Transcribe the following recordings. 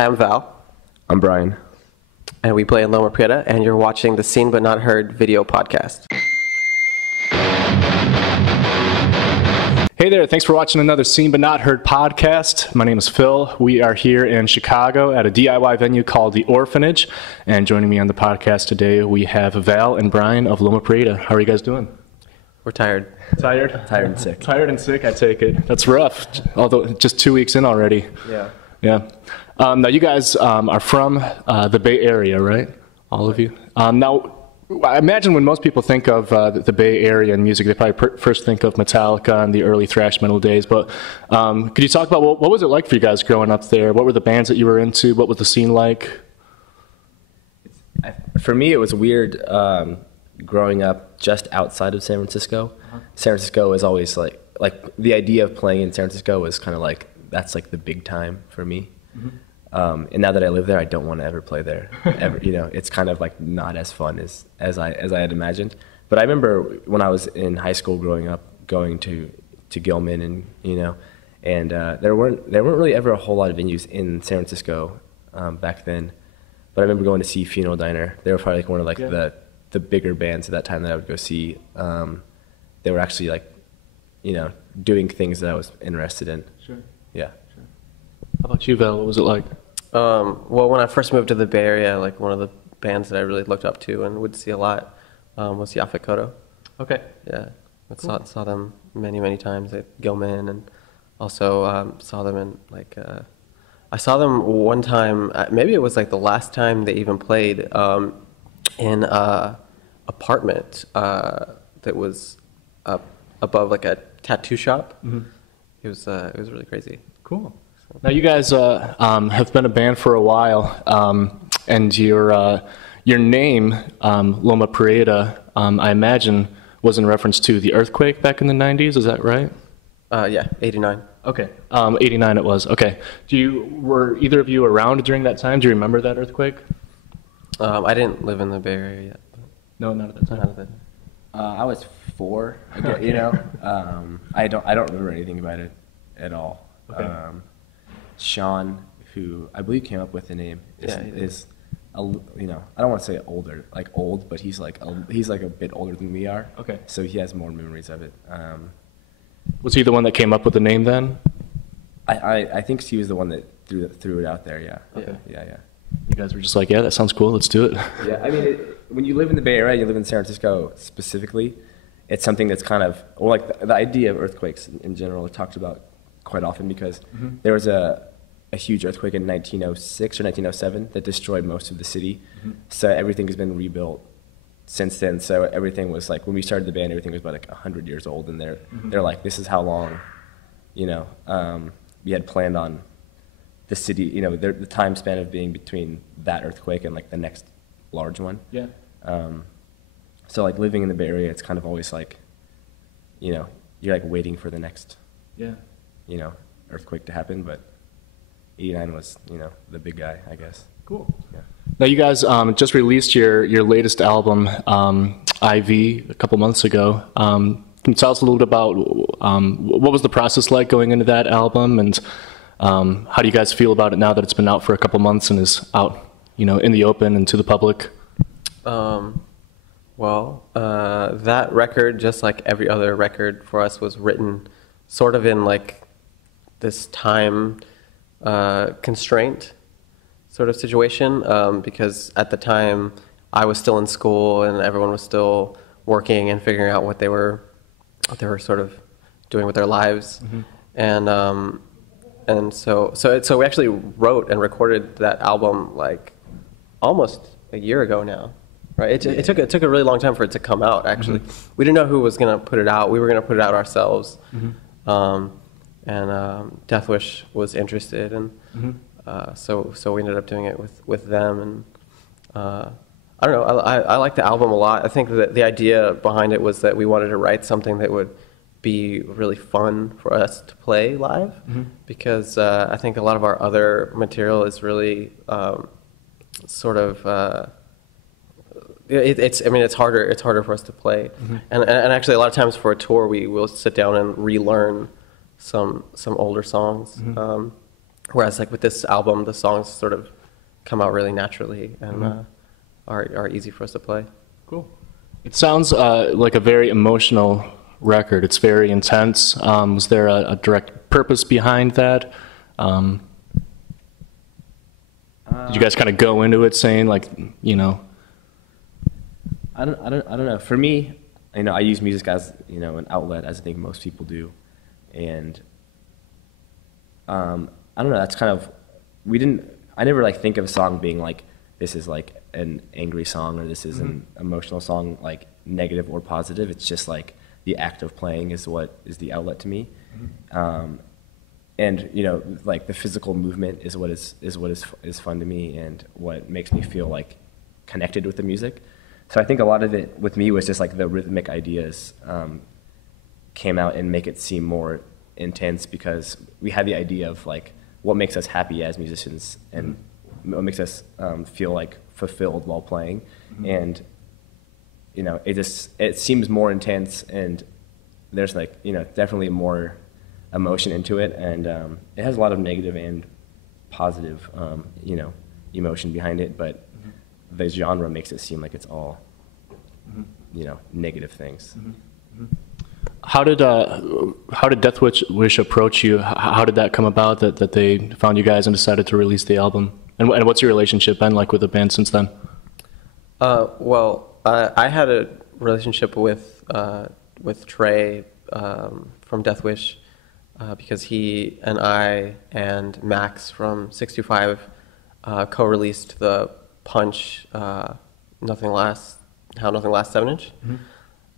Hi, I'm Val. I'm Brian. And we play in Loma Prieta, and you're watching the Seen But Not Heard video podcast. Hey there, thanks for watching another Seen But Not Heard podcast. My name is Phil. We are here in Chicago at a DIY venue called The Orphanage. And joining me on the podcast today, we have Val and Brian of Loma Prieta. How are you guys doing? We're tired. Tired? Tired and sick. Tired and sick, I take it. That's rough, although just 2 weeks in already. Yeah. Now, you guys are from the Bay Area, right? All of you? Now, I imagine when most people think of the Bay Area and music, they probably first think of Metallica and the early thrash metal days. But could you talk about what was it like for you guys growing up there? What were the bands that you were into? What was the scene like? For me, it was weird growing up just outside of San Francisco. San Francisco is always like the idea of playing in San Francisco was kind of like, that's like the big time for me. And now that I live there, I don't want to ever play there. Ever, it's kind of like not as fun as I had imagined. But I remember when I was in high school growing up, going to Gilman, and there weren't really ever a whole lot of venues in San Francisco back then. But I remember going to see Funeral Diner. They were probably like one of the bigger bands at that time that I would go see. They were actually doing things that I was interested in. Sure. Yeah. How about you, Val? What was it like? Well, when I first moved to the Bay Area, like one of the bands that I really looked up to and would see a lot was Yaphet Kotto. Okay. Yeah, I saw them many times at Gilman, and also saw them in I saw them one time. Maybe it was like the last time they even played in a apartment that was up above like a tattoo shop. Mm-hmm. It was really crazy. Cool. Now, you guys have been a band for a while, and your name, Loma Prieta, I imagine was in reference to the earthquake back in the 90s, is that right? Yeah, 89. Okay, 89 it was, okay. Were either of you around during that time? Do you remember that earthquake? I didn't live in the Bay Area yet. No, not at that time? Not at that time. I was 4, I guess, I don't remember anything about it at all. Okay. Sean, who I believe came up with the name, is I don't want to say older, like old, but he's like a bit older than we are. Okay. So he has more memories of it. Was he the one that came up with the name then? I think he was the one that threw it out there. Yeah. Okay. Yeah. You guys were just like, yeah, that sounds cool. Let's do it. Yeah. I mean, when you live in the Bay Area, you live in San Francisco specifically. It's something that's kind of, or like the idea of earthquakes in general is talked about quite often because there was a huge earthquake in 1906 or 1907 that destroyed most of the city. So everything has been rebuilt since then. So everything was like, when we started the band, everything was about like 100 years old, and they're like, this is how long, we had planned on the city, the time span of being between that earthquake and like the next large one. Yeah. So like living in the Bay Area, it's kind of always like, you're like waiting for the next, earthquake to happen, but 89 was, the big guy, I guess. Cool. Yeah. Now, you guys just released your latest album, IV, a couple months ago. Can you tell us a little bit about what was the process like going into that album, and how do you guys feel about it now that it's been out for a couple months and is out, in the open and to the public? Well, that record, just like every other record for us, was written sort of in like this time constraint sort of situation, because at the time I was still in school and everyone was still working and figuring out what they were sort of doing with their lives, and so we actually wrote and recorded that album like almost a year ago now. Right, it took a really long time for it to come out. Actually, we didn't know who was going to put it out. We were going to put it out ourselves, and Deathwish was interested, and so we ended up doing it with them. And I don't know. I like the album a lot. I think that the idea behind it was that we wanted to write something that would be really fun for us to play live, because I think a lot of our other material is really sort of. It's harder for us to play, and actually a lot of times for a tour we will sit down and relearn some older songs, Whereas like with this album, the songs sort of come out really naturally and are easy for us to play. Cool. It sounds like a very emotional record. It's very intense. Was there a direct purpose behind that? Did you guys kind of go into it saying like, you know? I don't know. For me, you know, I use music as, you know, an outlet, as I think most people do, and I don't know. That's kind of I never like think of a song being like, this is like an angry song or this is an emotional song, like negative or positive. It's just like the act of playing is what is the outlet to me. And you know, like the physical movement is what is fun to me and what makes me feel like connected with the music. So I think a lot of it with me was just like the rhythmic ideas came out and make it seem more intense because we had the idea of like what makes us happy as musicians and what makes us feel like fulfilled while playing. And you know, it seems more intense and there's like, you know, definitely more emotion into it, and it has a lot of negative and positive, you know, emotion behind it, but the genre makes it seem like it's all, you know, negative things. How did Deathwish approach you? How did that come about that they found you guys and decided to release the album? And what's your relationship been like with the band since then? Well, I had a relationship with Trey from Deathwish because he and I and Max from 625 co-released the Punch How Nothing Lasts 7-inch.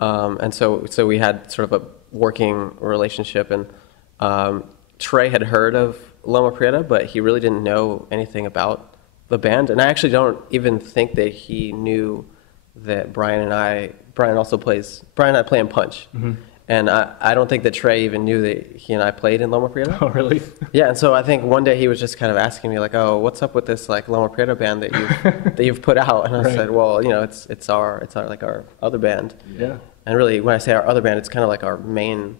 And so we had sort of a working relationship, and Trey had heard of Loma Prieta, but he really didn't know anything about the band, and I actually don't even think that he knew that Brian and I play in Punch, and I don't think that Trey even knew that he and I played in Loma Prieta. Oh, really? Yeah, and so I think one day he was just kind of asking me like, "Oh, what's up with this like Loma Prieta band that you've put out?" And I said, "Well, you know, it's our like our other band." Yeah. And really, when I say our other band, it's kind of like our main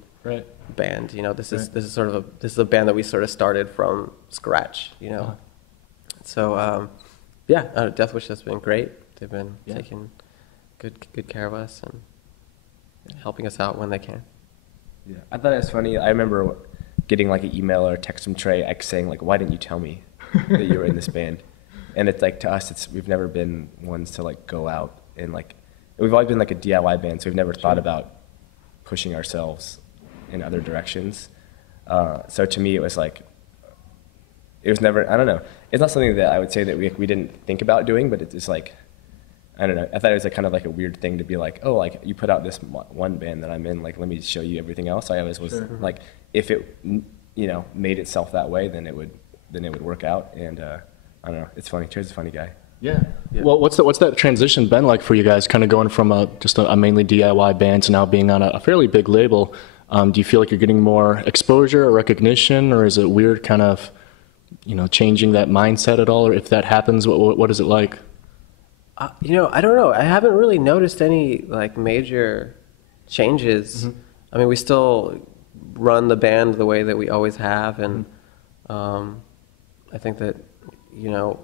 band. You know, this is sort of a band that we sort of started from scratch. You know, so Deathwish has been great. They've been taking good care of us and helping us out when they can. Yeah, I thought it was funny. I remember getting like an email or a text from Trey saying like, "Why didn't you tell me that you were in this band?" And it's like, to us, we've never been ones to like go out and like, we've always been like a DIY band, so we've never thought about pushing ourselves in other directions. So to me, it was like, it was never, I don't know. It's not something that I would say that we didn't think about doing, but it's just like, I don't know. I thought it was like kind of like a weird thing to be like, oh, like you put out this one band that I'm in, like let me show you everything else. I always was like, if it, you know, made itself that way, then it would work out. And I don't know. It's funny. Trey's a funny guy. Yeah. Well, what's that transition been like for you guys? Kind of going from just a mainly DIY band to now being on a fairly big label. Do you feel like you're getting more exposure or recognition, or is it weird, kind of, you know, changing that mindset at all? Or if that happens, what is it like? You know, I don't know. I haven't really noticed any like major changes. I mean, we still run the band the way that we always have, and I think that, you know,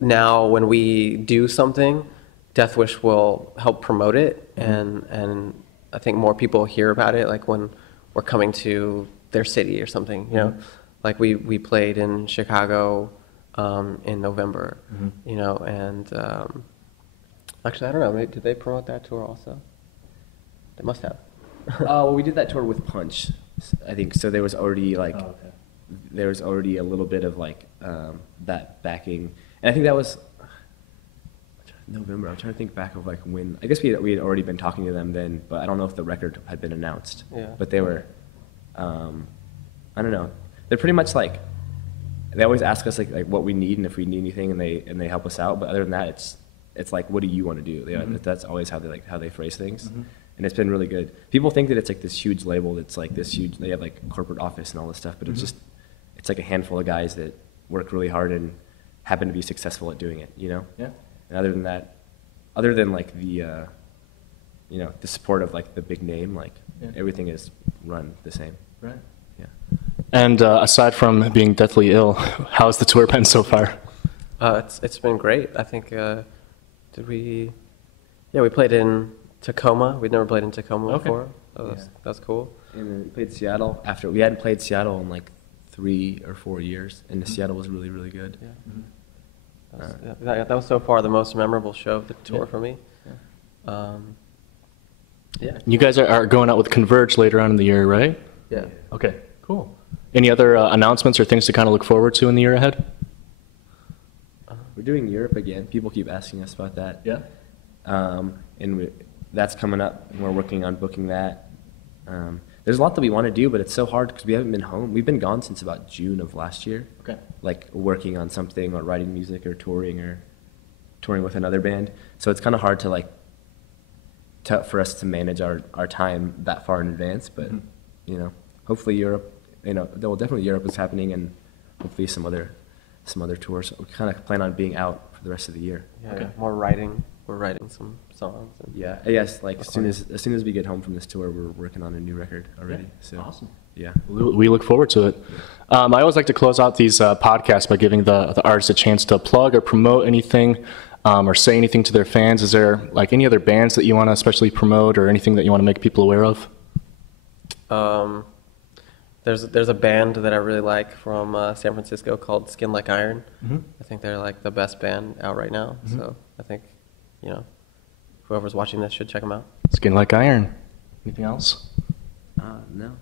now when we do something, Deathwish will help promote it, and I think more people hear about it, like when we're coming to their city or something, you know. Like we played in Chicago in November, you know, and actually, I don't know, did they promote that tour also? They must have. Well, we did that tour with Punch, I think, so there was already like, there was already a little bit of like that backing. And I think that was November. I'm trying to think back of like when. I guess we had already been talking to them then, but I don't know if the record had been announced. Yeah. But they were, I don't know. They're pretty much like, they always ask us like what we need and if we need anything, and they help us out. But other than that, it's like, what do you want to do? That's always how they phrase things, and it's been really good. People think that it's like this huge label that's like this huge. They have like corporate office and all this stuff, but it's like a handful of guys that work really hard and happen to be successful at doing it, you know? Yeah. And other than that, other than like the, you know, the support of like the big name, like everything is run the same. Right. Yeah. And aside from being deathly ill, how's the tour been so far? It's been great. I think we played in Tacoma. We'd never played in Tacoma before. That was cool. And then we played Seattle after we hadn't played Seattle in like 3 or 4 years, and Seattle was really, really good. That was so far the most memorable show of the tour for me. You guys are going out with Converge later on in the year, right? Yeah. Okay, cool. Any other announcements or things to kind of look forward to in the year ahead? We're doing Europe again. People keep asking us about that. Yeah. That's coming up, and we're working on booking that. There's a lot that we want to do, but it's so hard because we haven't been home. We've been gone since about June of last year. Okay. Like working on something or writing music or touring with another band. So it's kind of hard to for us to manage our time that far in advance. But hopefully Europe. Definitely Europe is happening, and hopefully some other tours. We kind of plan on being out for the rest of the year. Yeah. More writing. We're writing some songs. Yes. As soon as we get home from this tour, we're working on a new record already. So awesome. Yeah. We look forward to it. I always like to close out these podcasts by giving the artists a chance to plug or promote anything, or say anything to their fans. Is there any other bands that you want to especially promote, or anything that you want to make people aware of? There's a band that I really like from San Francisco called Skin Like Iron. Mm-hmm. I think they're the best band out right now. Mm-hmm. So I think, whoever's watching this should check them out. Skin Like Iron. Anything else? No.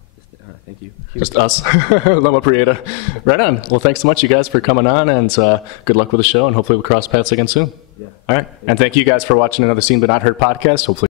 Thank you. Just us. Loma Prieta. Right on. Well, thanks so much, you guys, for coming on, and good luck with the show, and hopefully we'll cross paths again soon. Yeah. All right. And thank you guys for watching another Seen But Not Heard podcast. Hopefully